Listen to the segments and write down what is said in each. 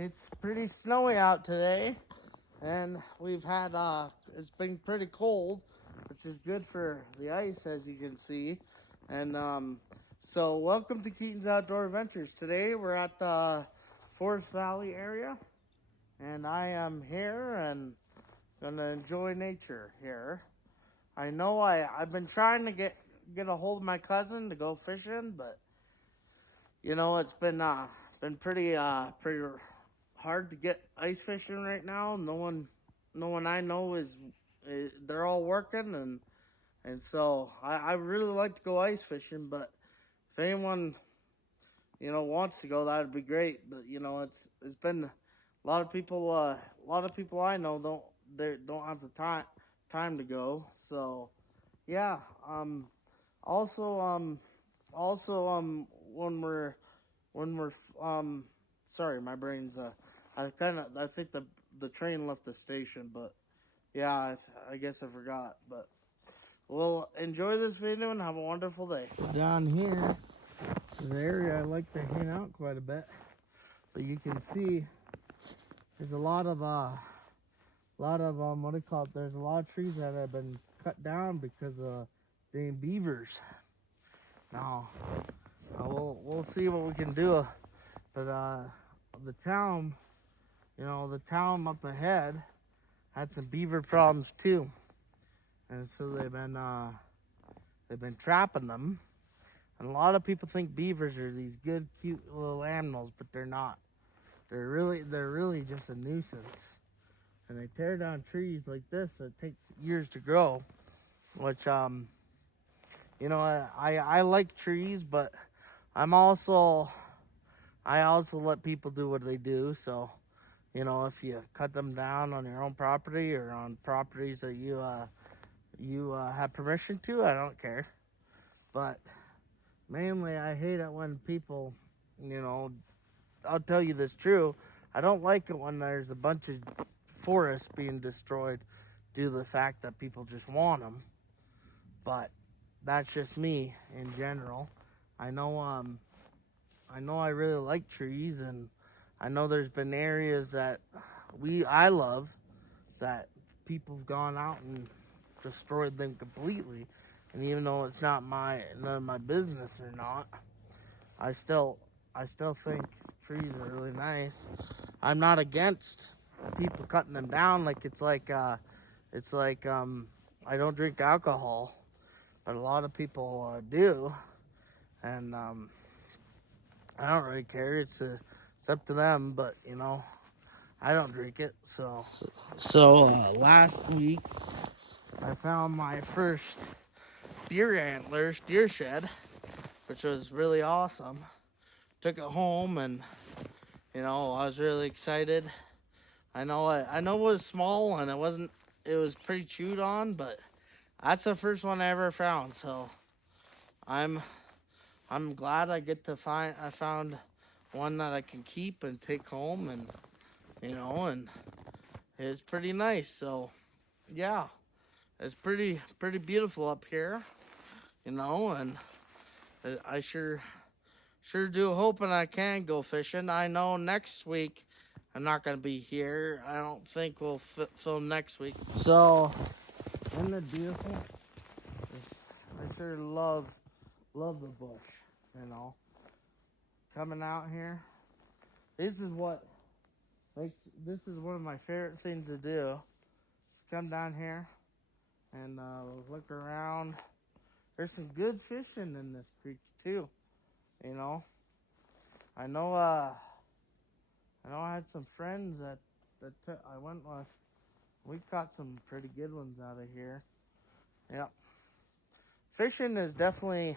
it's pretty snowy out today, and we've had it's been pretty cold, which is good for the ice, as you can see. And so welcome to Keaton's Outdoor Adventures. Today we're at the Forest Valley area, and I am here and gonna enjoy nature here. I know I've been trying to get a hold of my cousin to go fishing, but it's been pretty hard to get ice fishing right now. No one I know is they're all working, and so I really like to go ice fishing, but if anyone wants to go, that'd be great. But it's been a lot of people I know don't have the time to go. So yeah. Also also when we're sorry, my brain's I think the train left the station, but yeah, I guess I forgot. But well, enjoy this video and have a wonderful day. Down here is the area I like to hang out quite a bit, but you can see there's a lot of what do you call it? There's a lot of trees that have been cut down because of dang beavers. Now we'll see what we can do, but the town, the town up ahead had some beaver problems too, and so they've been trapping them. And a lot of people think beavers are these good, cute little animals, but they're not. They're really just a nuisance. And they tear down trees like this that takes years to grow, which I like trees, but I also let people do what they do. So, if you cut them down on your own property or on properties that you have permission to, I don't care. But mainly, I hate it when people, I'll tell you this true. I don't like it when there's a bunch of forests being destroyed due to the fact that people just want them. But that's just me in general. I know I really like trees, and I know there's been areas that I love that people have gone out and destroyed them completely. And even though it's none of my business or not, I still think trees are really nice. I'm not against people cutting them down it's like I don't drink alcohol, but a lot of people do, and I don't really care. It's up to them, but I don't drink it. So last week I found my first deer shed, which was really awesome. Took it home, and I was really excited. I know it was small and it was pretty chewed on, but that's the first one I ever found. So I'm glad I found one that I can keep and take home, and and it's pretty nice. So yeah, it's pretty beautiful up here, and I sure do hoping I can go fishing. I know next week I'm not going to be here. I don't think we'll film next week. So, isn't it beautiful? I sure love the bush, Coming out here. This is one of my favorite things to do. Just come down here and look around. There's some good fishing in this creek too, I know I had some friends that I went with. We caught some pretty good ones out of here. Yep. Fishing is definitely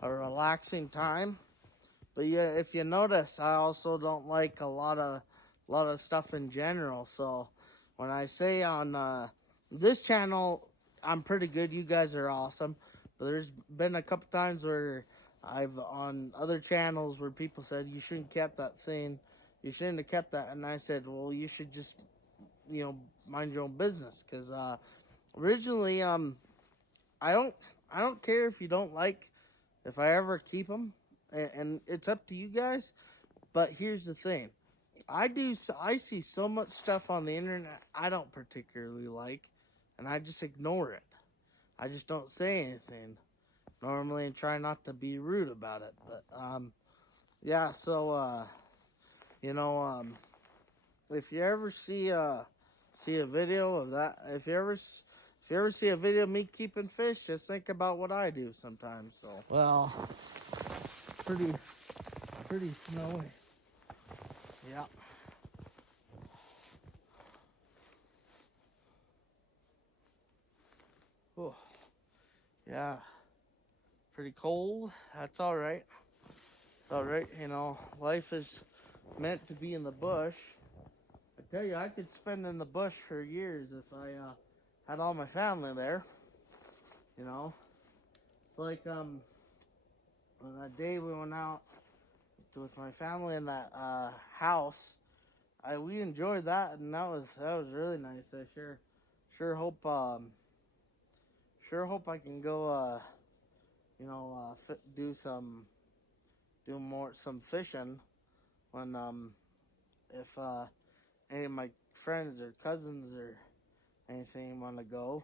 a relaxing time. But yeah, if you notice, I also don't like a lot of stuff in general. So when I say on this channel, I'm pretty good. You guys are awesome. But there's been a couple times where I've on other channels where people said you shouldn't have kept that thing. You shouldn't have kept that. And I said, well, you should just mind your own business. Because originally I don't care if you don't like if I ever keep them, and it's up to you guys. But here's the thing. I see so much stuff on the internet I don't particularly like, and I just ignore it. I just don't say anything normally and try not to be rude about it. But yeah. So you know, if you ever see a video of that, if you ever see a video of me keeping fish, just think about what I do sometimes. So well, pretty snowy. Yeah. Oh, yeah. Pretty cold. That's all right. It's all right. You know, life is meant to be in the bush. I tell you, I could spend in the bush for years if I had all my family there. You know, it's like on that day we went out with my family in that house. We enjoyed that, and that was really nice. I sure hope I can go you know do some fishing when if any of my friends or cousins or anything want to go.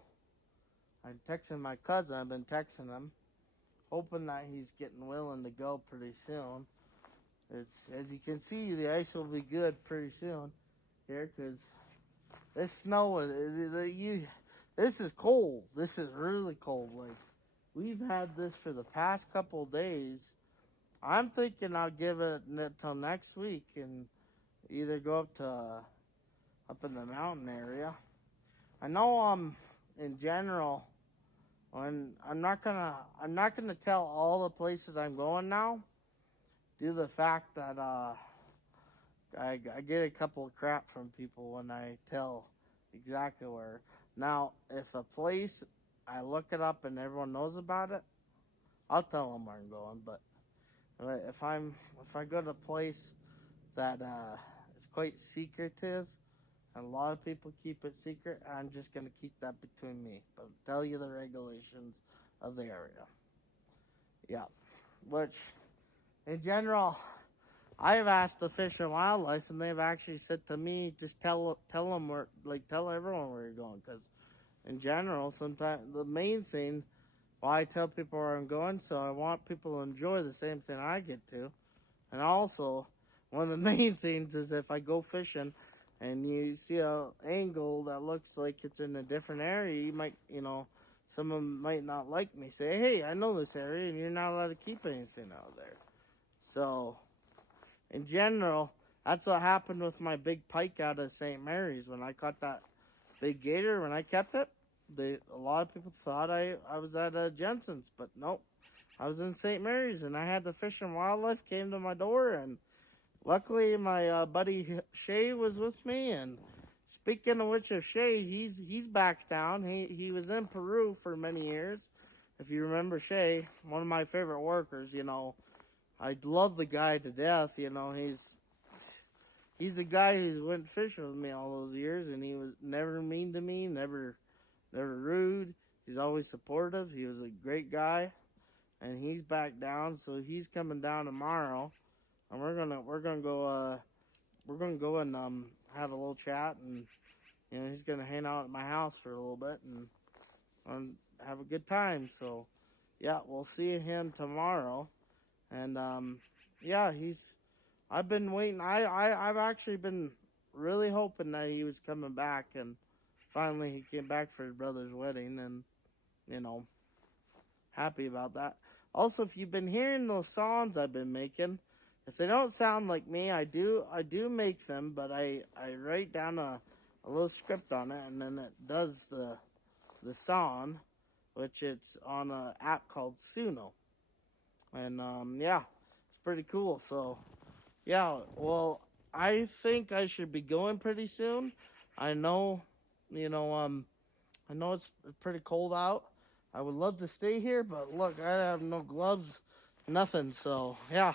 I'm texting my cousin. I've been texting him, hoping that he's getting willing to go pretty soon. As you can see, the ice will be good pretty soon here, because this snow this is cold. This is really cold. Like, we've had this for the past couple of days. I'm thinking I'll give it till next week and either go up in the mountain area. I know in general, when I'm not gonna tell all the places I'm going now, due to the fact that I get a couple of crap from people when I tell exactly where. Now, if a place I look it up and everyone knows about it, I'll tell them where I'm going. But if I go to a place that is quite secretive and a lot of people keep it secret, I'm just gonna keep that between me. But tell you the regulations of the area. Yeah, which in general, I have asked the Fish and Wildlife, and they've actually said to me, just tell them where, like, tell everyone where you're going, because in general, sometimes the main thing why I tell people where I'm going, so I want people to enjoy the same thing I get to, and also one of the main things is if I go fishing and you see an angle that looks like it's in a different area, you might, someone might not like me. Say, hey, I know this area, and you're not allowed to keep anything out there. So, in general, that's what happened with my big pike out of St. Mary's. When I caught that big gator, when I kept it, a lot of people thought I was at Jensen's, but nope. I was in St. Mary's, and I had the Fish and Wildlife came to my door, and luckily my buddy Shay was with me. And speaking of which of Shay, he's back down. He was in Peru for many years. If you remember Shay, one of my favorite workers, I love the guy to death. He's a guy who's went fishing with me all those years, and he was never mean to me, never rude. He's always supportive. He was a great guy, and he's back down, so he's coming down tomorrow, and we're gonna go and have a little chat, and he's gonna hang out at my house for a little bit and have a good time. So yeah, we'll see him tomorrow. And yeah, I've been waiting. I've actually been really hoping that he was coming back, and finally he came back for his brother's wedding, and happy about that. Also, if you've been hearing those songs I've been making, if they don't sound like me, I do make them, but I write down a little script on it, and then it does the song, which it's on an app called Suno. And yeah, it's pretty cool. So yeah, well, I think I should be going pretty soon. I know, I know it's pretty cold out. I would love to stay here, but look, I have no gloves, nothing. So yeah,